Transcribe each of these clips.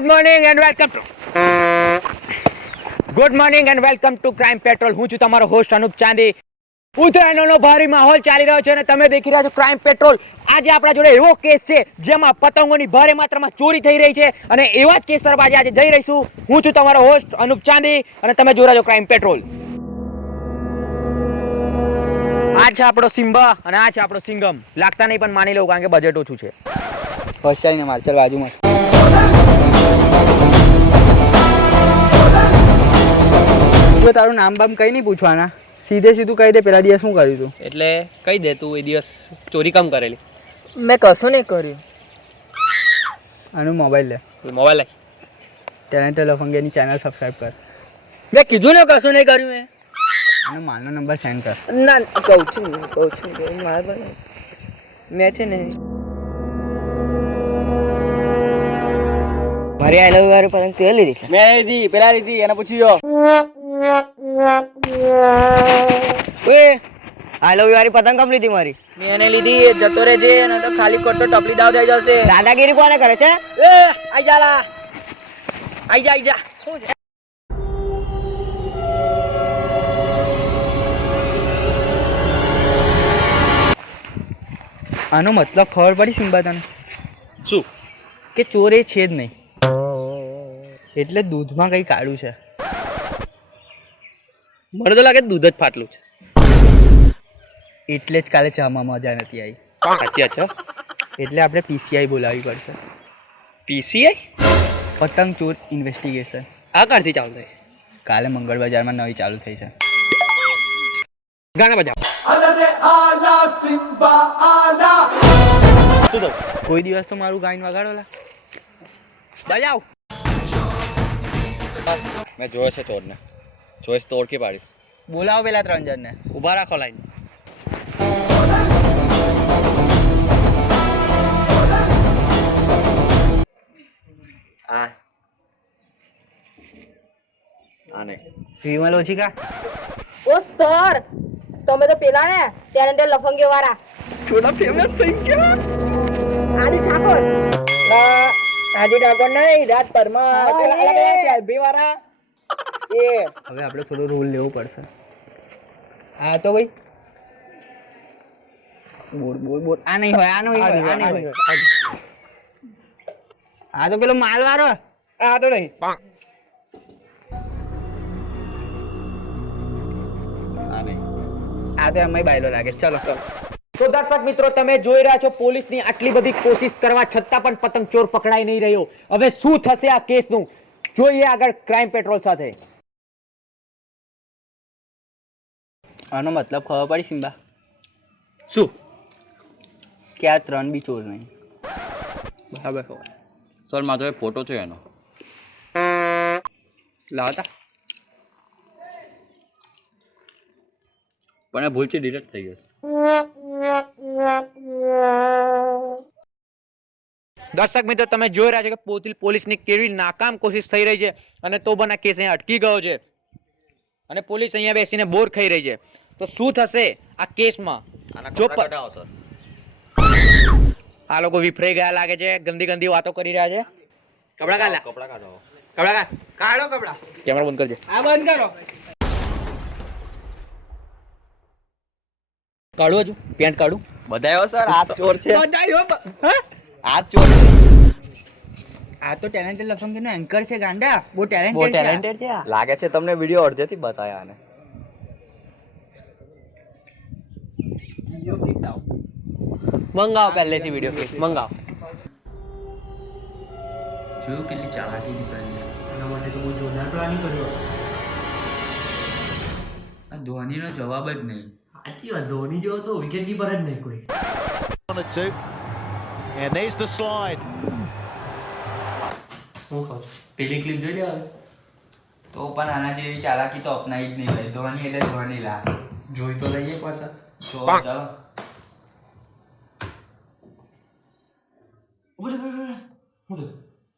Good morning and welcome to crime petrol. હું છું તમારો હોસ્ટ અનુપ ચાંદી. ઉત્તરાયણનો ભારે માહોલ ચાલી રહ્યો છે અને તમે દેખી રહ્યા છો ક્રાઇમ પેટ્રોલ. આજે આપણા જોડે એવો કેસ છે જેમાં પતંગોની ભારે માત્રામાં ચોરી થઈ રહી છે અને એવા જ કેસ તરફ આજે જઈ રહીશું. હું છું તમારો હોસ્ટ અનુપ ચાંદી અને તમે જોઈ રહ્યા છો ક્રાઇમ પેટ્રોલ. આ છે આપણો સિમ્બા અને આ છે આપણો સિંગમ. લાગતા નહીં પણ માની લઉં કારણ કે બજેટ ઓછું છે. હોશિયારીને માર ચાલ બાજુમાં. જો તારું નામ બામ કઈ નહીં પૂછવાના, સીધે સીધું કહી દે પેલા દિવસ શું કર્યું તું. એટલે કહી દે તું એ દિવસ ચોરી કેમ કરેલી. મેં કશું નહીં કર્યું. આનું મોબાઈલ લે, મોબાઈલ લે. ટેલેન્ટેડ લફંગેની ચેનલ સબસ્ક્રાઇબ કર. મેં કીધું ને કશું નહીં કર્યું. મેં આનો માલનો નંબર સેન્ડ કર. ના કહું છું મેં છે ને મારી આઈ લવ યુ વાળી પતંગ તે લીધી છે. મેં લીધી, પેલા લીધી, એને પૂછી જો. ઓય આઈ લવ યુ વાળી પતંગ કમ લીધી મારી? મેં એને લીધી. જતો રહે છે ને તો ખાલી ખોટો ટપલી દાવ થઈ જશે. દાદાગીરી કોને કરે છે? એ આઈ જા લા, આઈ જા. શું છે? આનો મતલબ ખબર પડી સિમ્બા તને? શું? કે ચોર એ છે જ નહીં, એટલે દૂધમાં કંઈ કાળું છે. મને તો લાગે દૂધ જ ફાટલું છે. એટલે જ કાલે ચામાં મજા નથી આવી. સાચી છે. એટલે આપણે પીસીઆઈ બોલાવવી પડશે. પીસીઆઈ? પતંગ ચોર ઇન્વેસ્ટિગેશન. આ ક્યારથી ચાલુ થાય? કાલે મંગળ બજારમાં નવી ચાલુ થઈ છે. ગાના બજાવ. શું થયું? કોઈ દિવસ તો મારું ગાયન વગાડો લા. બજાવ. મેં જોયો છે તોડને. જોઈશ તો ઓળખી પાડીશ. બોલાવો પેલા 3 જણને. ઊભા રાખો લાઈન. આ નહીં. વિમલ ઓછી કા? ઓ સર, તમે તો પેલા ને ટેલેન્ટેડ લફંગે વાળા થોડા ફેમસ થઈ ગયા. આદિ ઠાકોર. આજે ડાકોર નહીં, રાત પરમા એલબી વાળા. એ હવે આપણે થોડો રોલ લેવો પડશે. હા તો ભાઈ બોલ. આ નહીં હોય, આ નહીં હોય. આ તો પેલો માલ વાળો. આ તો નહીં. આ નહીં. આ તો એમાંય બાયલો લાગે. ચલો. તો દર્શક મિત્રો તમે જોઈ રહ્યા છો પોલીસની આટલી બધી કોશિશ કરવા છતાં પણ પતંગ ચોર પકડાઈ નહીં રહ્યો. હવે શું થશે આ કેસનું જોઈએ આગળ ક્રાઇમ પેટ્રોલ સાથે. આનો મતલબ ખબર પડી સિમ્બા? શું? કે આ 3 બી ચોર નહીં. બરાબર ખબર. સર મારો એક ફોટો છે એનો. લાવતા. પણ એ ભૂલથી ડિલીટ થઈ ગયો છે. દર્શક મિત્રો તમે જોઈ રહ્યા છો કે પોલીસની કેવી નાકામ કોશિશ થઈ રહી છે અને તો પણ આ કેસ અહીંયા અટકી ગયો છે અને પોલીસ અહીંયા બેસીને બોર ખાઈ રહી છે. તો શું થશે આ કેસમાં? જો આ લોકો વિફરાઈ ગયા લાગે છે, ગંદી ગંદી વાતો કરી રહ્યા છે. કપડા કાઢ લે. કપડા કાઢો. કપડા કાઢ. કાઢો કપડા. કેમેરા બંધ કરજે. આ બંધ કરો. કાઢું હજુ પેન્ટ કાઢું. બધાયો સર આ ચોર છે. બધાયો. આ ચોર. આ તો ટેલેન્ટેડ લફંગેનો એન્કર છે ગાંડા. બહુ બહુ ટેલેન્ટેડ છે. ટેલેન્ટેડ છે આ. લાગે છે તમને વિડિયો અડધેથી બતાયા આને. મંગાવો પહેલેથી વિડિયો ક્લિપ મંગાવો. જોયું કેટલી ચાલાકીથી કરી. એના માટે તો બહુ જોરદાર પ્લાનિંગ કર્યો છે. આ ધોનીનો જવાબ જ નહીં. સાચી વાત, ધોની જેવો તો વિકેટ કીપર જ નહીં કોઈ. And there's the slide. હું કહું પેલી ક્લિપ જોઈ લે હવે. તો પણ આના જેવી ચાલાકી તો અપનાવી જ નહીં ભાઈ. ધોની એટલે ધોની લા. જોઈ તો લઈએ પાછા. તો ચાલો.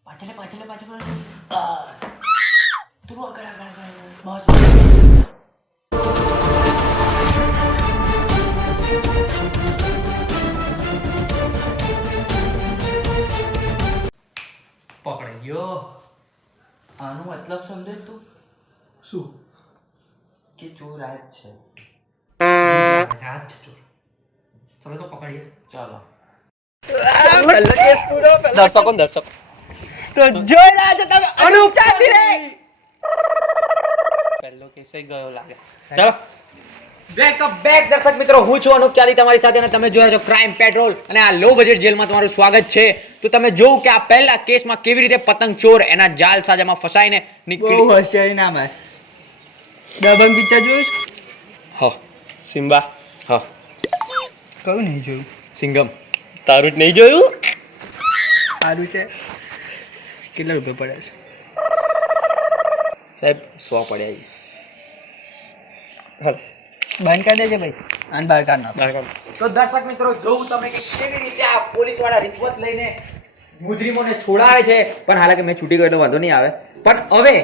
પાછળ તું આગળ બસ. પકડાઈ આનો મતલબ સમજે તું શું કે ચોર આજ છે રાત છે ચોર ચલો તો પકડીએ ચાલો દર્શકો ને દર્શકો તો જોઈ રહ્યા છો તમે અનુપ ચાંદી રે પહેલો કેસ ગયો લાગે ચલો વેલકમ બેક દર્શક મિત્રો, હું છું અનુપ ચાલી તમારી સાથે અને તમે જોયા છો ક્રાઇમ પેટ્રોલ અને આ લો બજેટ જેલમાં તમારું સ્વાગત છે. તો તમે જોવું કે આ પહેલા કેસમાં કેવી રીતે પતંગ ચોર એના જાલ સાજામાં ફસાઈને બહુ નીકળી. હોશિયારી ના માર દબંગ પિક્ચર જોયું છે? હા સિમ્બા હા કયું નહીં જોયું? સિંગમ તારું જ નહીં જોયું સારું છે. કેટલા રૂપિયા પડે છે? સાહેબ 100 પડ્યા હાલ બંધ કરી દેજે ભાઈ આને બહાર કાઢ નાખ. તો દર્શક મિત્રો જોવું તમે કે કેવી રીતે આ પોલીસ વાળા રિશ્વત લઈને મુજરીમોને છોડાવે છે. પણ હાલાકી મેં છૂટી ગયો એટલે વાંધો નહીં આવે. પણ હવે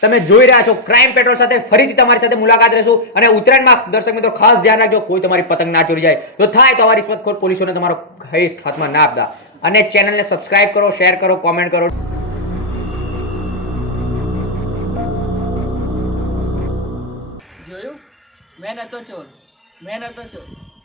તમે જોઈ રહ્યા છો ક્રાઇમ પેટ્રોલ સાથે ફરીથી તમારી સાથે મુલાકાત રહેશું અને ઉત્તરાયણમાં દર્શક મિત્રો ખાસ ધ્યાન રાખજો કોઈ તમારી પતંગ ના ચોરી જાય. જો થાય તો આવા રિશ્વતખોર પોલીસોને તમારો હાથમાં ના આપતા. અને ચેનલને સબસ્ક્રાઇબ કરો, શેર કરો, કોમેન્ટ કરો. જોયું? મેં નતો ચોર.